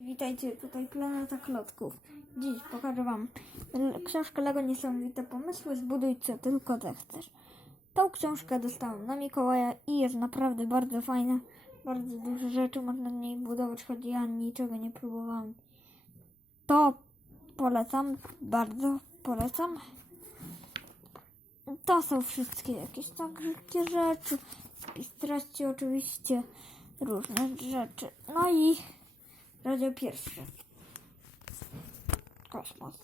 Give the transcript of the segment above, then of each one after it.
Witajcie, tutaj Planeta Klocków. Dziś pokażę Wam książkę Lego Niesamowite Pomysły, zbuduj co tylko zechcesz. Tą książkę dostałem na Mikołaja i jest naprawdę bardzo fajna. Bardzo dużo rzeczy można w niej budować, choć ja niczego nie próbowałem. To polecam, bardzo polecam. To są wszystkie jakieś tam krótkie rzeczy, spis treści oczywiście, różne rzeczy. No i rozdział pierwszy. Kosmos.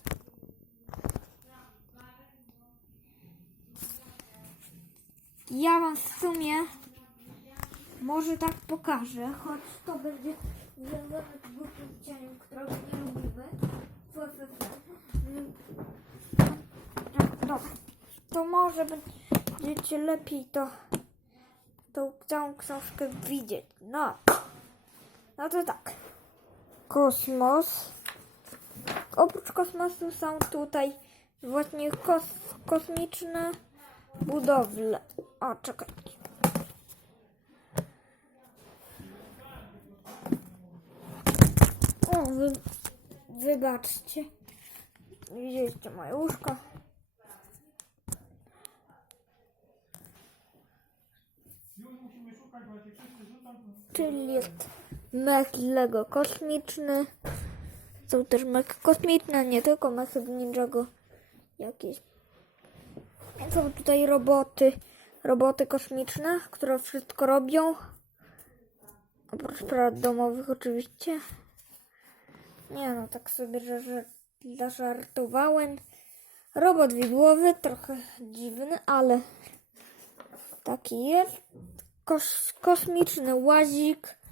Ja wam w sumie może tak pokażę, choć to będzie związane z głupim cieniem, którego nie lubimy. Mm. Dobra. To może będziecie lepiej to tą całą książkę widzieć. No. No to tak. Kosmos. Oprócz kosmosu są tutaj właśnie kos kosmiczne budowle. O, czekajcie. O, wy, wybaczcie. Widzieliście moje łóżko. Czyli jest mech Lego kosmiczny. Są też mechy kosmiczne, nie tylko mechy Ninjago jakieś. Są tutaj roboty, roboty kosmiczne, które wszystko robią. Oprócz prac domowych oczywiście. Nie no, tak sobie że zażartowałem. Robot widłowy, trochę dziwny, ale taki jest. Kos, kosmiczny łazik.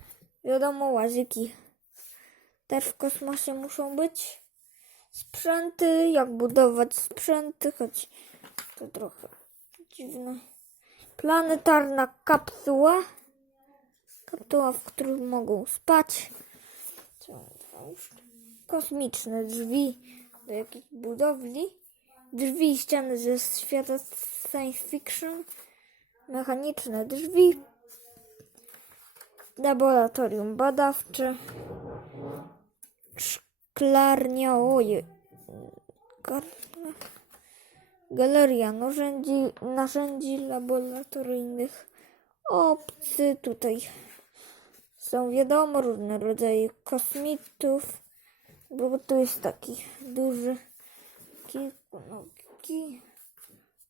Wiadomo, łaziki też w kosmosie muszą być. Sprzęty, jak budować sprzęty, choć to trochę dziwne. Planetarna kapsuła. Kapsuła, w której mogą spać. Kosmiczne drzwi do jakiejś budowli. Drzwi i ściany ze świata science fiction. Mechaniczne drzwi. Laboratorium badawcze. Szklarnia, Galeria narzędzi, narzędzi laboratoryjnych. Obcy tutaj są wiadomo różne rodzaje kosmitów. Bo tu jest taki duży kilkunogi.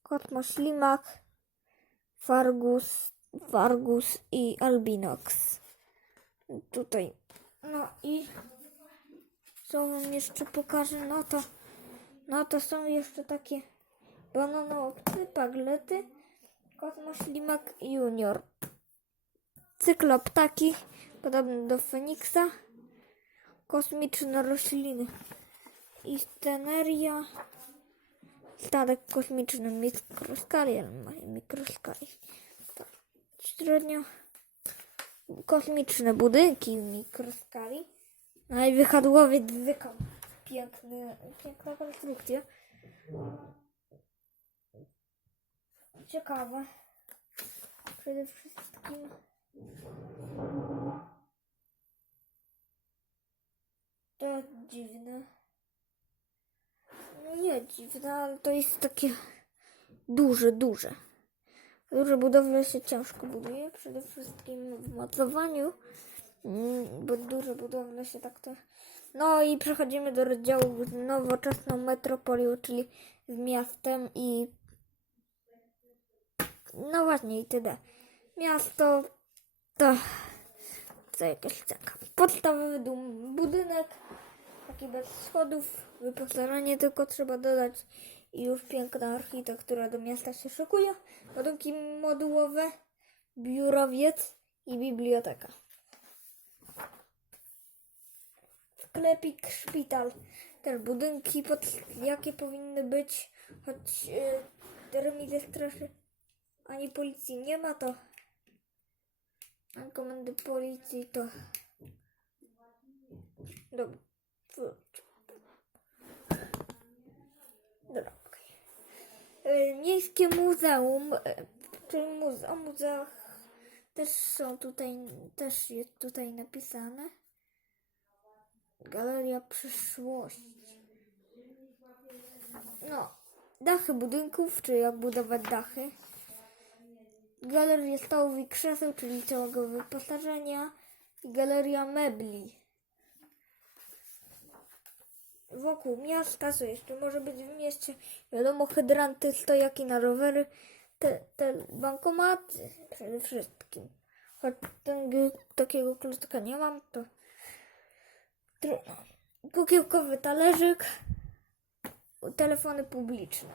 Kosmos ślimak, Fargus, Fargus i Albinox. Tutaj. No i co wam jeszcze pokażę? No to, no to są jeszcze takie bananowcy, paglety, Kosmos Ślimak Junior. Cykloptaki, podobny do Feniksa, kosmiczne rośliny i steneria, statek kosmiczny mikroskali, ale mikroskali. Średnio kosmiczne budynki w mikroskali. No i wychadłowiec zwykł. Piękny, piękna konstrukcja. Ciekawe. Przede wszystkim. To dziwne. No nie dziwne, ale to jest takie duże, duże. Duże budowle się ciężko buduje. Przede wszystkim w mocowaniu. Mm, bo duże budowle się tak to. No i przechodzimy do rozdziału z nowoczesną metropolią, czyli z miastem i. No właśnie, i tyle. Miasto to. Co jakaś taka. Podstawowy dum, budynek. Taki bez schodów. Wyposażenie tylko trzeba dodać. I już piękna architektura do miasta się szykuje. Budynki modułowe, biurowiec i biblioteka. sklepik, szpital. Też budynki, pod, jakie powinny być, choć yy, straży ani policji nie ma, to ani komendy policji to. Dobra, okej. Yy, Miejskie muzeum, czyli muze o muzeach też są tutaj, też jest tutaj napisane. Galeria przyszłości. No, dachy budynków, czy jak budować dachy. Galeria stołów i krzeseł, czyli całego wyposażenia. I galeria mebli. Wokół miasta, co jeszcze może być w mieście? Wiadomo, hydranty, stojaki na rowery, te, te bankomaty przede wszystkim. Choć tego, takiego kluczyka nie mam, to trudno. Kukiełkowy talerzyk, telefony publiczne.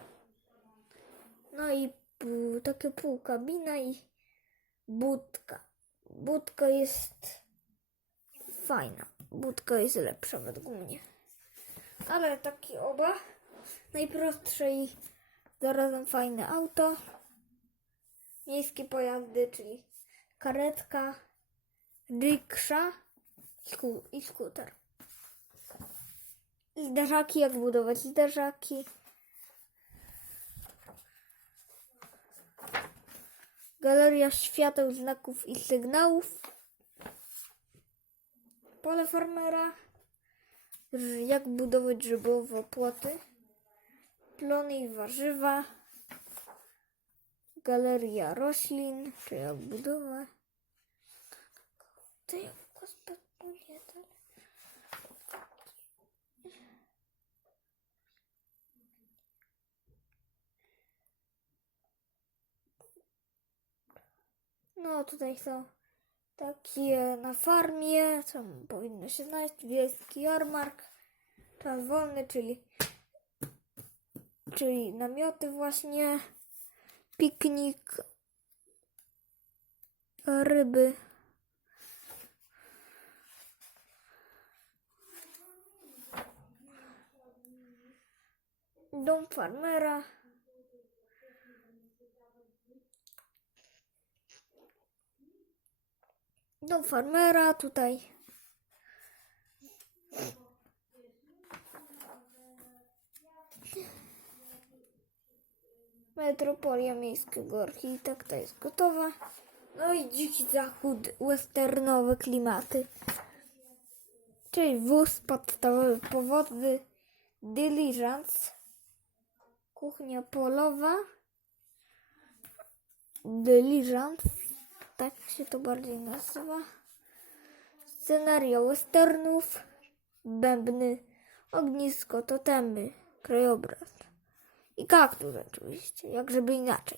No i pół, takie pół kabina i budka. Budka jest fajna. Budka jest lepsza według mnie. Ale takie oba. Najprostsze i zarazem fajne auto. Miejskie pojazdy, czyli karetka, sku- i skuter. Zderzaki, jak budować zderzaki. Galeria świateł, znaków i sygnałów. Pole farmera. Jak budować żybowo płoty. Plony i warzywa. Galeria roślin, czy jak budowa. To jak. No tutaj są takie na farmie, co powinno się znaleźć, wiejski jarmark, czas wolny, czyli, czyli namioty właśnie, piknik, ryby. Dom farmera. Dom farmera tutaj. Metropolia Miejskiego Architekta jest gotowa. No i dziki zachód, westernowe klimaty. Czyli wóz podstawowy powody, diligence, kuchnia polowa, diligence, tak się to bardziej nazywa. Scenario westernów, bębny, ognisko, totemy, krajobraz. I kaktus oczywiście, jak żeby inaczej.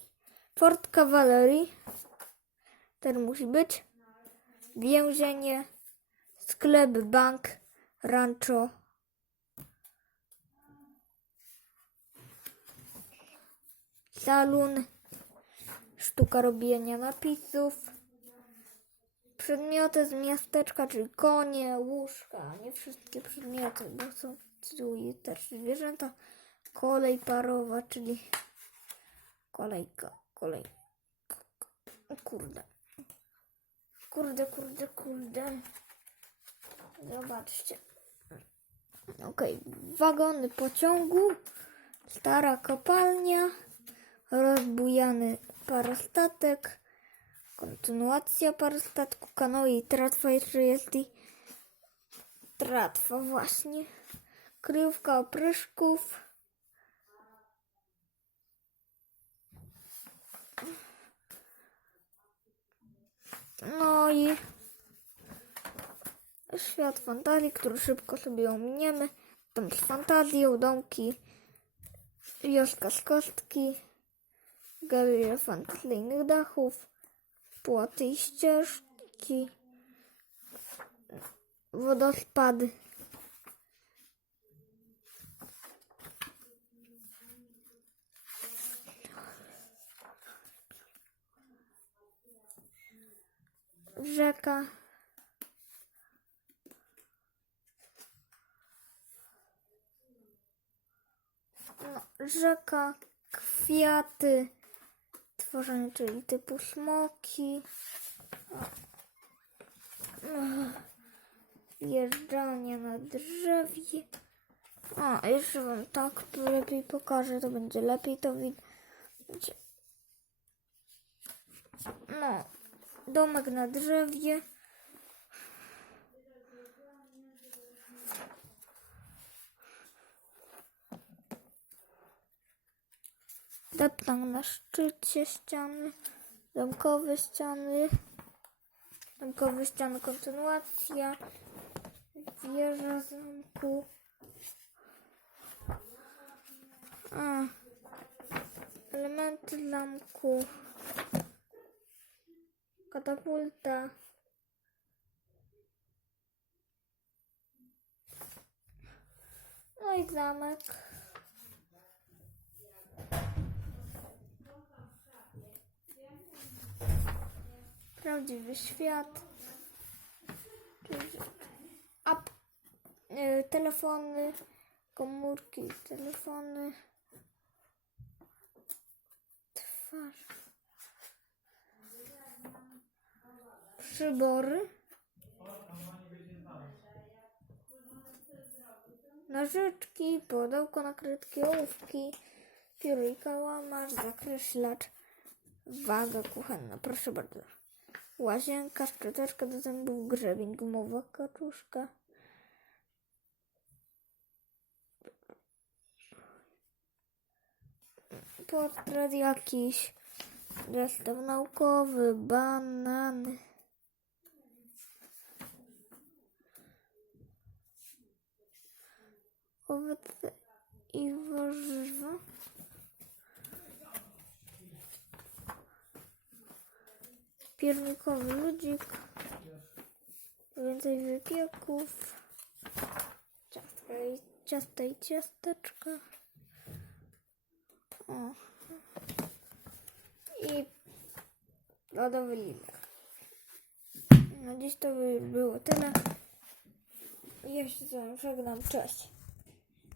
Fort Cavalry, ten musi być. Więzienie, sklep, bank, rancho. Salon, sztuka robienia napisów. Przedmioty z miasteczka, czyli konie, łóżka, nie wszystkie przedmioty, bo są tu też zwierzęta. Kolej parowa, czyli kolejka, kolej. Kurde. Kurde, kurde, kurde. Zobaczcie. Okej, wagony pociągu, stara kopalnia, rozbujany parostatek, kontynuacja parostatku, kanoi i tratwa jeszcze jest i tratwa właśnie, kryjówka opryszków, no i świat fantazji, który szybko sobie ominiemy, dom z fantazją, domki, wioska z kostki, galeria fantazyjnych dachów, płoty i ścieżki, wodospady. Rzeka. No, rzeka, kwiaty, tworzenie, czyli typu smoki. Jeżdżanie na drzewie. A, jeszcze wam tak lepiej pokażę, to będzie lepiej to widać. No, domek na drzewie. Deptak na szczycie ściany. Zamkowe ściany. Zamkowe ściany kontynuacja. Wieża zamku. A. Elementy zamku. Katapulta. No i zamek. Prawdziwy świat. Ap, y, telefony, komórki, telefony. Twarz. Przybory. Nożyczki, pudełko nakrytki, ołówki, pióro i kałamarz, zakreślacz, waga kuchenna, proszę bardzo. Łazienka, szczoteczka do zębów, grzebień, gumowa kaczuszka. Portret jakiś, zestaw naukowy, banany. Owoce i warzywa. Piernikowy ludzik. Więcej wypieków. I, ciasta i ciasteczka. O. I lodowy limek. No dziś to by było tyle. Ja się z żegnam. Cześć.